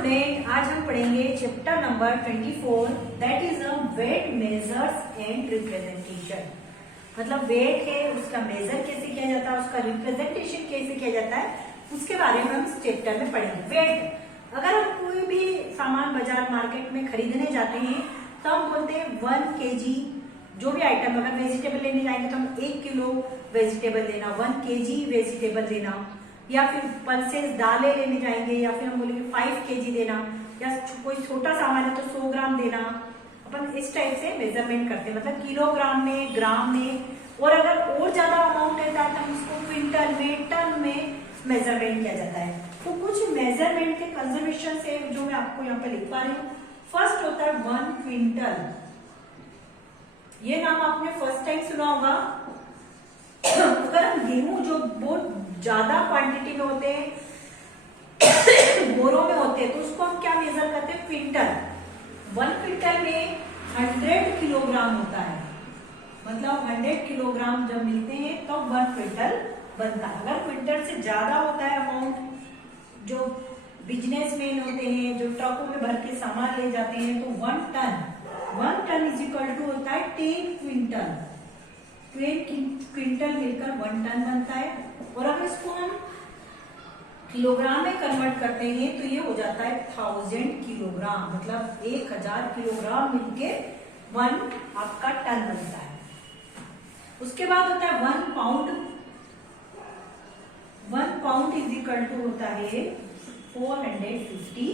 Student, आज हम पढ़ेंगे chapter number 24 that is a weight measures and representation. मतलब वेट है, उसका मेजर कैसे किया जाता है, उसका रिप्रेजेंटेशन कैसे किया जाता है, उसके बारे में हम इस चैप्टर में पढ़ेंगे। वेट, अगर हम कोई भी सामान बाजार मार्केट में खरीदने जाते हैं तो हम बोलते हैं 1 kg। जो भी आइटम, अगर वेजिटेबल लेने जाएंगे तो हम 1 किलो वेजिटेबल लेना, 1 kg वेजिटेबल लेना, या फिर पल्सेस दालें लेने जाएंगे या फिर हम बोलेंगे 5 kg देना, या कोई छोटा सामान है तो 100 ग्राम देना। अपन इस टाइप से मेजरमेंट करते हैं, मतलब किलोग्राम में, ग्राम में, और अगर और ज्यादा अमाउंट रहता है तो हम उसको क्विंटल में, टन में मेजरमेंट किया जाता है। तो कुछ मेजरमेंट के कंजर्वेशन से जो मैं आपको यहाँ पे लिख पा रही हूँ। फर्स्ट होता है 1 क्विंटल। ये नाम आपने फर्स्ट टाइम सुना होगा। अगर हम गेहूं जो बहुत ज्यादा क्वांटिटी में होते हैं, बोरों में होते हैं, तो उसको हम क्या मेजर करते हैं, क्विंटल। 1 क्विंटल में 100 किलोग्राम होता है, मतलब 100 किलोग्राम जब मिलते हैं तो 1 क्विंटल बनता है। अगर क्विंटल से ज्यादा होता है अमाउंट, जो बिजनेसमैन होते हैं जो ट्रकों में भर के सामान ले जाते हैं, तो 1 टन इज इक्वल टू होता है 10 क्विंटल। 10 क्विंटल मिलकर 1 टन बनता है। और अगर इसको हम किलोग्राम में कन्वर्ट करते हैं तो ये हो जाता है 1000 किलोग्राम, मतलब 1000 किलोग्राम मिलके 1 आपका टन बनता है। उसके बाद होता है 1 pound. 1 pound is equal to होता है 450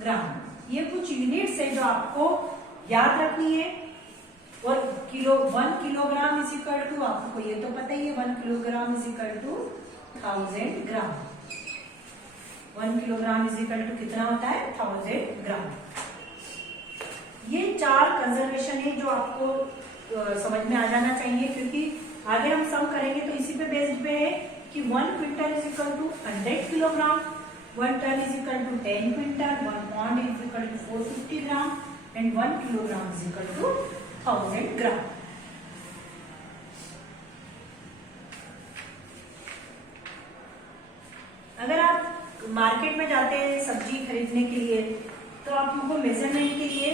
ग्राम। ये कुछ यूनिट्स है जो आपको याद रखनी है। और 1 किलोग्राम इज इक्वल टू, आपको ये तो पता ही है, 1 kilogram is equal to 1000 gram. 1 kilogram is equal to कितना होता है, 1000 ग्राम। ये 4 कंजर्वेशन है जो आपको समझ में आ जाना चाहिए, क्योंकि आगे हम सम करेंगे तो इसी पे बेस्ड पे है कि 1 quintal is equal to 100 kilogram, 1 ton is equal to 10 quintal, 1 pound is equal to 450 gram and 1 kilogram is equal to 1000 gram. अगर आप मार्केट में जाते हैं सब्जी खरीदने के लिए तो आप लोगों को मेजरमेंट के लिए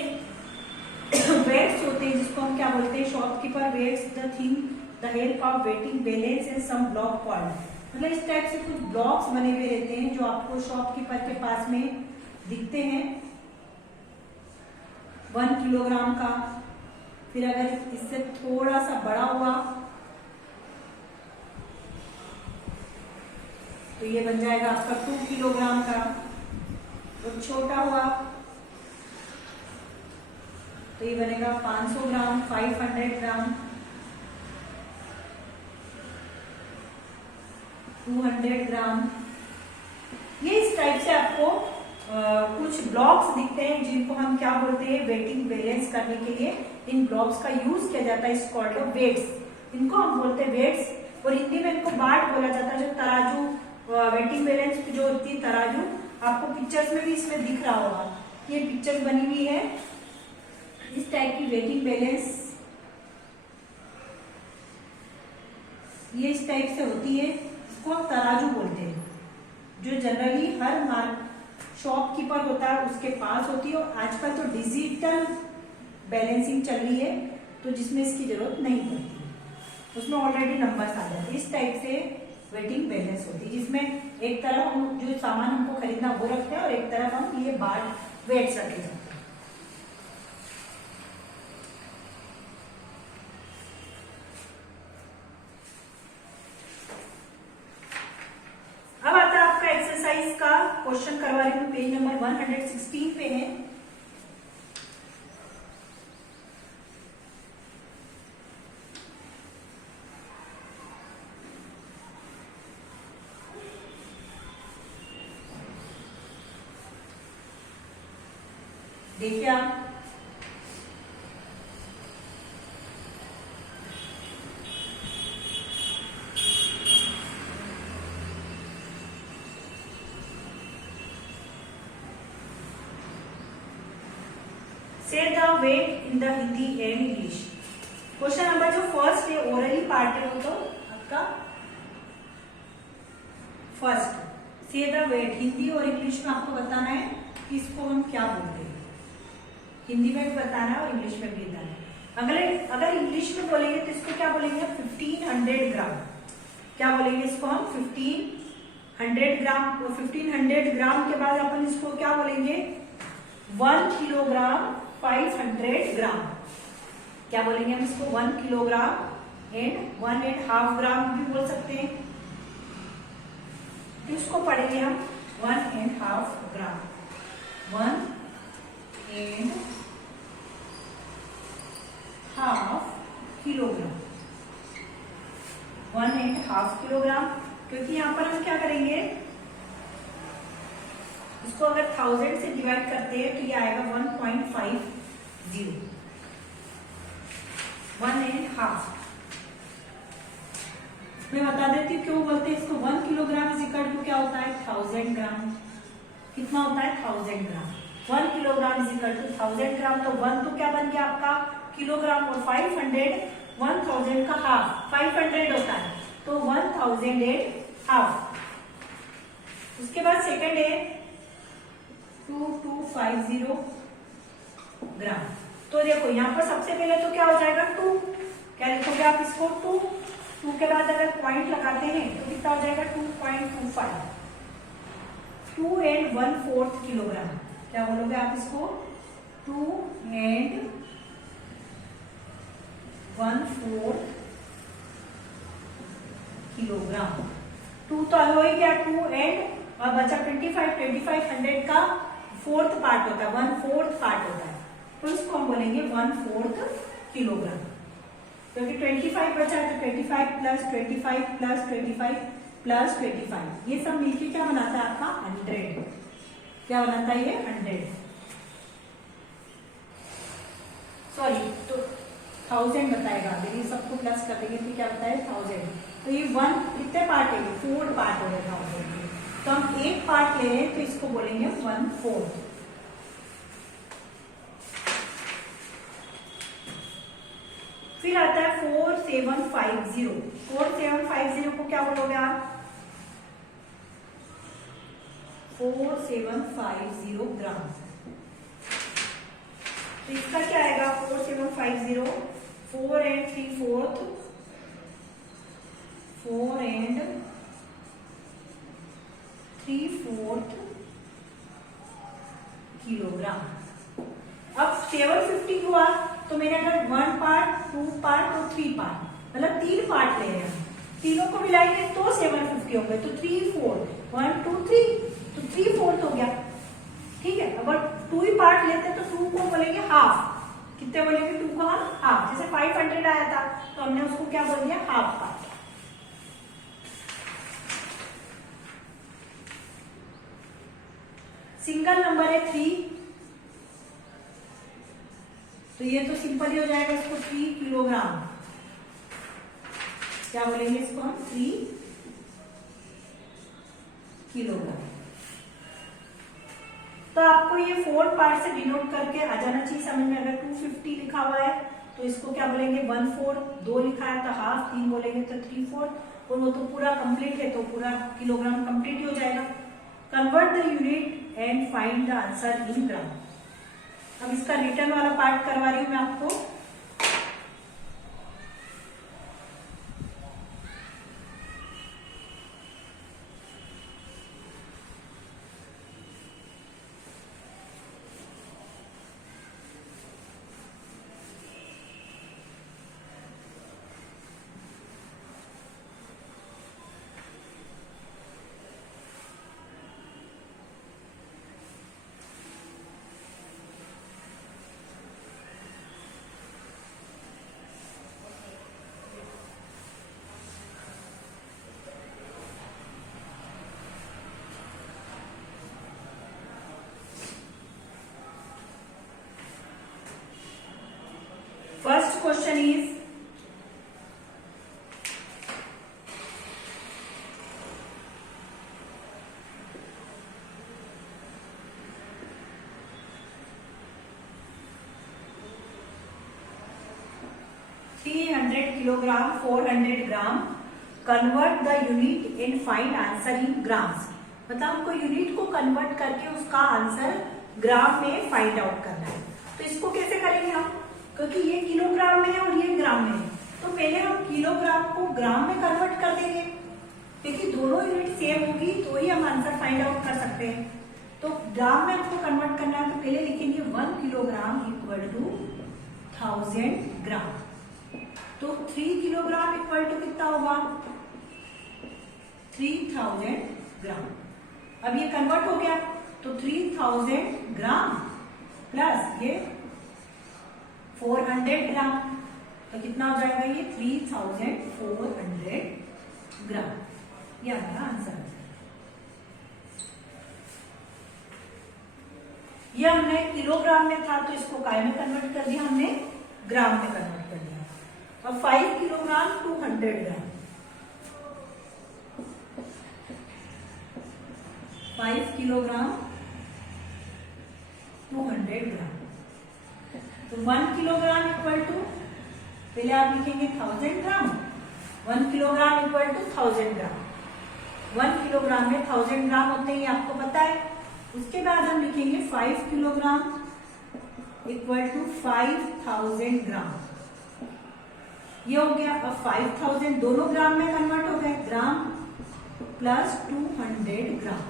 वेट्स होते हैं, जिसको हम क्या बोलते हैं, shopkeeper weights the thing the help of weighing balance and some block called. मतलब इस टाइप से कुछ ब्लॉक्स बने हुए रहते हैं जो आपको शॉपकीपर के पास में दिखते हैं। 1 किलोग्राम का, फिर अगर इससे थोड़ा सा बड़ा हुआ तो ये बन जाएगा आपका 2 किलोग्राम का, और छोटा हुआ तो ये बनेगा 500 ग्राम, 500 ग्राम, 200 ग्राम। ये इस टाइप से आपको कुछ ब्लॉक्स दिखते हैं जिनको हम क्या बोलते हैं, वेटिंग बैलेंस करने के लिए इन ब्लॉक्स का यूज किया जाता है। इस कॉल्ड वेट्स, इनको हम बोलते हैं वेट्स, और हिंदी में इनको बाट बोला जाता है। जो तराजू, वेटिंग बैलेंस जो होती है तराजू, आपको पिक्चर्स में भी इसमें दिख रहा होगा, ये पिक्चर्स बनी हुई है इस टाइप की वेटिंग बैलेंस, ये इस टाइप से होती है, इसको हम तराजू बोलते हैं, जो जनरली हर शॉपकीपर होता है उसके पास होती है। और आजकल तो डिजिटल बैलेंसिंग चल रही है तो जिसमें इसकी जरूरत नहीं पड़ती, उसमें ऑलरेडी नंबर्स आ जाते हैं। इस टाइप से वेटिंग बैलेंस होती है, जिसमें एक तरफ हम जो सामान हमको खरीदना वो रखते हैं और एक तरफ हम ये बाट वेट्स रखे जाते हैं। अब आता है आपका एक्सरसाइज का क्वेश्चन करवा रही हूँ, पेज नंबर 116 पे है। देखिए आप, say the weight in the Hindi and English. Question number जो फर्स्ट है, ओरली पार्ट है, वो तो आपका फर्स्ट से द वेट हिंदी और इंग्लिश में आपको बताना है कि इसको हम क्या बोलते हैं। हिंदी में भी बताना है और इंग्लिश में भी बताना है। अगर इंग्लिश में बोलेंगे तो इसको क्या बोलेंगे 1500 ग्राम। क्या बोलेंगे इसको हम 1500 ग्राम। 1500 ग्राम के बाद अपन इसको क्या बोलेंगे 1 किलोग्राम 500 ग्राम। क्या बोलेंगे हम इसको 1 किलोग्राम एंड 1.5 ग्राम भी बोल सकते हैं। तो इसको पढ़ेंगे हम 1.5 ग्राम 1.5 किलोग्राम 1.5 किलोग्राम। क्योंकि यहां पर हम क्या करेंगे इसको अगर 1000 से डिवाइड करते हैं तो ये आएगा 1.50 1.5। मैं बता देती हूँ क्यों बोलते हैं इसको। 1 किलोग्राम इज इक्वल टू क्या होता है 1000 ग्राम। कितना होता है 1000 gram. 1 kilogram is equal to 1000 ग्राम। तो 1 तो क्या बन गया आपका किलोग्राम और 500 1000 का हाफ 500 होता है तो 1000.5। उसके बाद सेकंड है 2250 ग्राम। तो देखो यहाँ पर सबसे पहले तो क्या हो जाएगा 2। क्या लिखोगे आप इसको 2 के बाद अगर पॉइंट लगाते हैं तो कितना हो जाएगा 2.25 2 and 1/4 किलोग्राम। क्या बोलोगे आप इसको 2 and 1/4 किलोग्राम। 2 तो हो ही गया 2 and और बचा 25 का 4th पार्ट होता है 1/4 पार्ट होता है तो इसको हम बोलेंगे 1/4 किलोग्राम। क्योंकि 25 बचा है तो 25 प्लस 25 प्लस 25 प्लस 25 ये सब मिलके क्या बनाता है आपका 100। क्या बनाता है ये 100 सॉरी तो 1000 बताएगा। अगर ये सबको प्लस कर देंगे तो क्या बताए 1000। तो ये 1 कितने पार्ट है 4 पार्ट हो रहे 1000 के। तो हम एक पार्ट ले रहे हैं तो इसको बोलेंगे 1/4। फिर आता है 4750। 4750 को क्या बोलोगे आप 4750 ग्राम। तो इसका क्या आएगा 4750 4 and 3/4 4 and 3/4 किलोग्राम। अब 750 हुआ तो मैंने अगर 1 पार्ट 2 पार्ट और 3 पार्ट मतलब 3 पार्ट ले रहे हैं तीनों को मिलाएंगे तो 750 होंगे। तो 3/4 1 2 3 तो 3/4 हो गया। ठीक है। अगर 2 ही पार्ट लेते तो 2 को बोलेंगे हाफ। कितने बोलेंगे 2 को हम हाफ। जैसे 500 आया था तो हमने उसको क्या बोल दिया हाफ पार्ट। सिंगल नंबर है 3 तो ये तो सिंपल ही हो जाएगा इसको 3 किलोग्राम। क्या बोलेंगे इसको हम 3 किलोग्राम। तो आपको ये 4 पार्ट से डिनोट करके आ जाना चाहिए समझ में। अगर 250 लिखा हुआ है तो इसको क्या बोलेंगे 1/4। 2 लिखा है तो हाफ 3 बोलेंगे तो 3/4 और वो तो पूरा कंप्लीट है तो पूरा किलोग्राम कंप्लीट हो जाएगा। Convert the unit and find the answer in gram. अब इसका रिटर्न वाला पार्ट करवा रही हूं मैं आपको। First question is kilogram 400 gram convert the unit and find answer in grams. मतलब हमको यूनिट को कन्वर्ट करके उसका आंसर ग्राम में फाइंड आउट करना है। तो इसको कैसे करेंगे हम, क्योंकि ये किलोग्राम में है और ये ग्राम में है, तो पहले हम किलोग्राम को ग्राम में कन्वर्ट कर देंगे, क्योंकि दोनों यूनिट सेम होगी तो ही हम आंसर फाइंड आउट कर सकते हैं। तो ग्राम में आपको कन्वर्ट करना है, तो पहले लिखेंगे 1 किलोग्राम इक्वल टू 1000 ग्राम। तो 3 किलोग्राम इक्वल टू कितना होगा, 3000 ग्राम। अब ये कन्वर्ट हो गया, तो 3000 ग्राम प्लस ये 400 ग्राम, तो कितना हो जाएगा ये 3400 ग्राम। ये हमारा आंसर है। ये हमने किलोग्राम में था तो इसको काय में कन्वर्ट कर दिया, हमने ग्राम में कन्वर्ट कर दिया। अब 5 किलोग्राम 200 ग्राम, 5 किलोग्राम 200 ग्राम। तो 1 किलोग्राम इक्वल टू, पहले आप लिखेंगे 1000 gram, 1 kilogram equal to 1000 gram. 1 kilogram में 1000 ग्राम होते हैं, ये आपको पता है। उसके बाद हम लिखेंगे 5 किलोग्राम इक्वल टू 5000 ग्राम, ये हो गया। अब 5000 दोनों ग्राम में कन्वर्ट हो गए, ग्राम प्लस 200 ग्राम,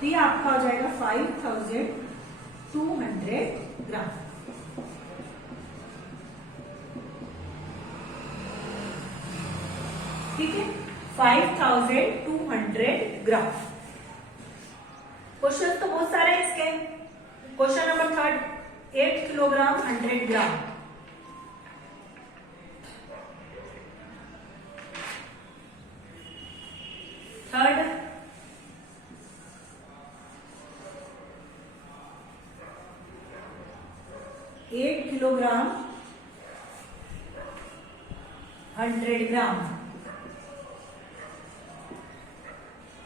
तो ये आपका हो जाएगा 5200 ग्राम। ठीक है, 5200 ग्राम। क्वेश्चन तो बहुत सारे हैं इसके। Question number 3, 8 kilogram 100 gram. Third, 8 kilogram 100 gram.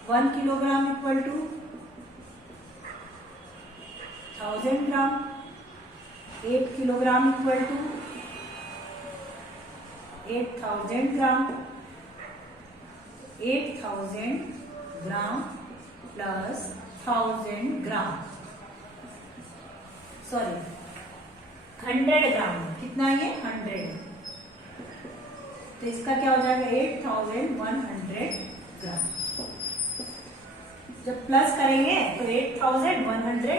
1 kilogram equal to 1000 gram, 8 kilogram equal to 8000 gram, 8000 gram plus 1000 gram, sorry 100 gram, कितना ये 100, तो इसका क्या हो जाएगा 8100 ग्राम। जब प्लस करेंगे तो 8100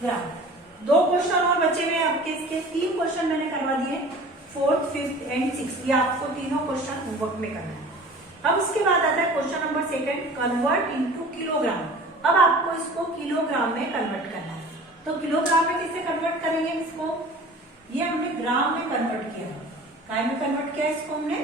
ग्राम। 2 क्वेश्चन और बचे हुए आपके, इसके 3 क्वेश्चन मैंने करवा दिए, 4th, 5th एंड 6th। ये आपको तीनों क्वेश्चन होमवर्क में करना है। अब उसके बाद आता है question number 2, convert into kilogram. अब आपको इसको किलोग्राम में कन्वर्ट करना है, तो किलोग्राम में किससे कन्वर्ट करेंगे इसको, ये हमने ग्राम में कन्वर्ट किया, काय में कन्वर्ट किया इसको हमने,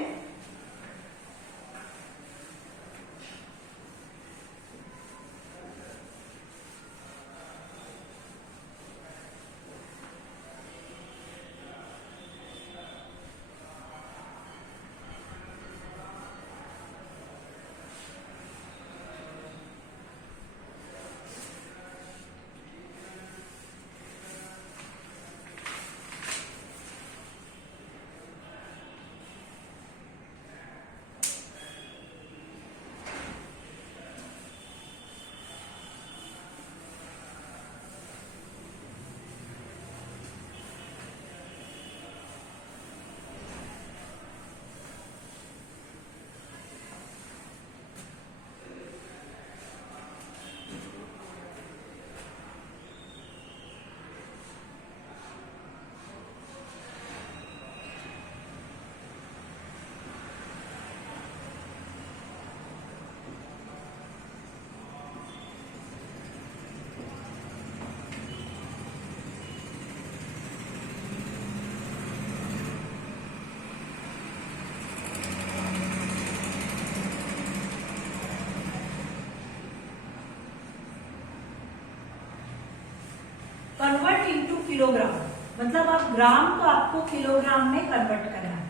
कन्वर्ट इनटू किलोग्राम, मतलब आप ग्राम को आपको किलोग्राम में कन्वर्ट करना है।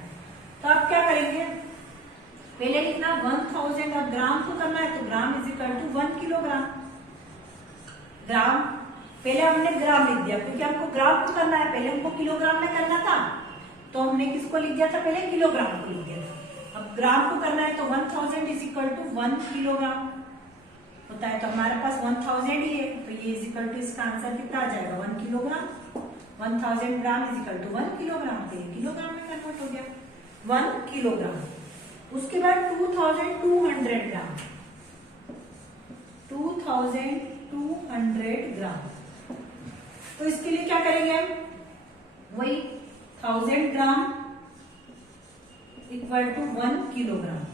तो आप क्या करेंगे, पहले लिखना 1000, अब ग्राम को करना है तो gram is equal to 1 kilogram. Gram पहले हमने ग्राम लिख दिया, क्योंकि हमको ग्राम को करना है, पहले हमको किलोग्राम में करना था, तो हमने किसको लिख दिया था, पहले किलोग्राम को लिख दिया था। अब ग्राम को करना है तो 1000 इज इक्वल टू 1 किलोग्राम, तो होता है, तो हमारे पास 1000 ही है, तो ये इज इक्वल टू इसका आंसर कितना आ जाएगा 1 kilogram. 1000 gram is equal to 1 kilogram, तो ये किलोग्राम में कन्वर्ट हो गया 1 किलोग्राम। उसके बाद 2200 ग्राम, 2200 ग्राम, तो इसके लिए क्या करेंगे हम, वही 1000 ग्राम इक्वल टू 1 किलोग्राम,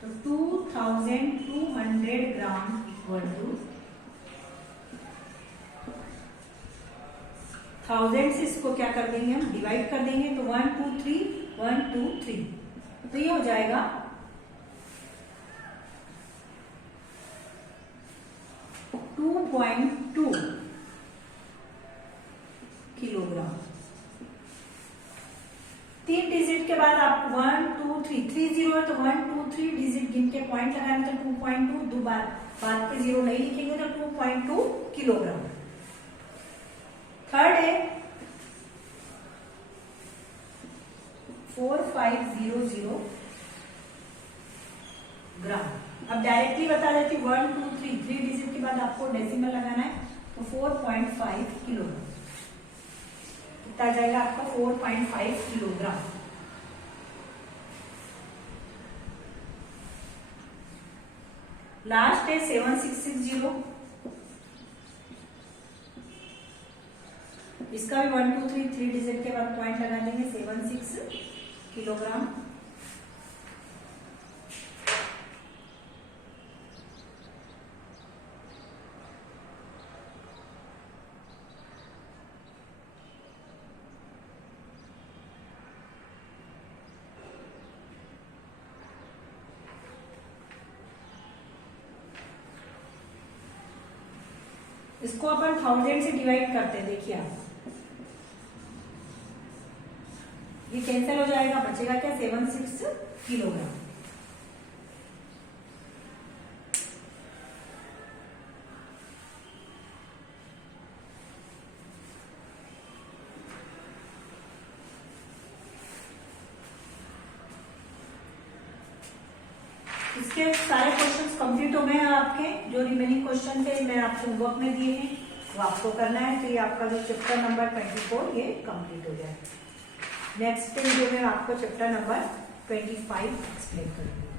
तो 2200 ग्राम इक्वल टू 1000 से इसको क्या कर देंगे हम, डिवाइड कर देंगे, तो 1 2 3 1 2 3, तो ये हो जाएगा 2.2 किलोग्राम। 3 डिजिट के बाद आप 1 2 3 3 जीरो है, तो 1 2 3 डिजिट गिन के पॉइंट लगाना, तो 2.2, दो बार बाद के जीरो नहीं लिखेंगे, तो 2.2 किलोग्राम। थर्ड है 4500 ग्राम। अब डायरेक्टली बता देती, 1 2 3 डिजिट के बाद आपको डेसिमल लगाना है, तो 4.5 किलोग्राम कितना आ जाएगा आपका, 4.5 किलोग्राम। लास्ट है 7660, इसका भी 1 2 3 डिजिट के बाद पॉइंट लगा देंगे, 76 किलोग्राम। इसको अपन 1000 से डिवाइड करते हैं, देखिए आप, ये कैंसिल हो जाएगा, बचेगा क्या, 76 किलोग्राम। इसके सारे क्वेश्चंस कंप्लीट हो गए हैं आपके, जो रिमेनिंग क्वेश्चन थे मैं आपको होमवर्क में दिए हैं, वो आपको करना है, तो ये आपका जो चैप्टर नंबर 24 ये कंप्लीट हो जाए। नेक्स्ट वीडियो में आपको चैप्टर नंबर 25 एक्सप्लेन करूंगी।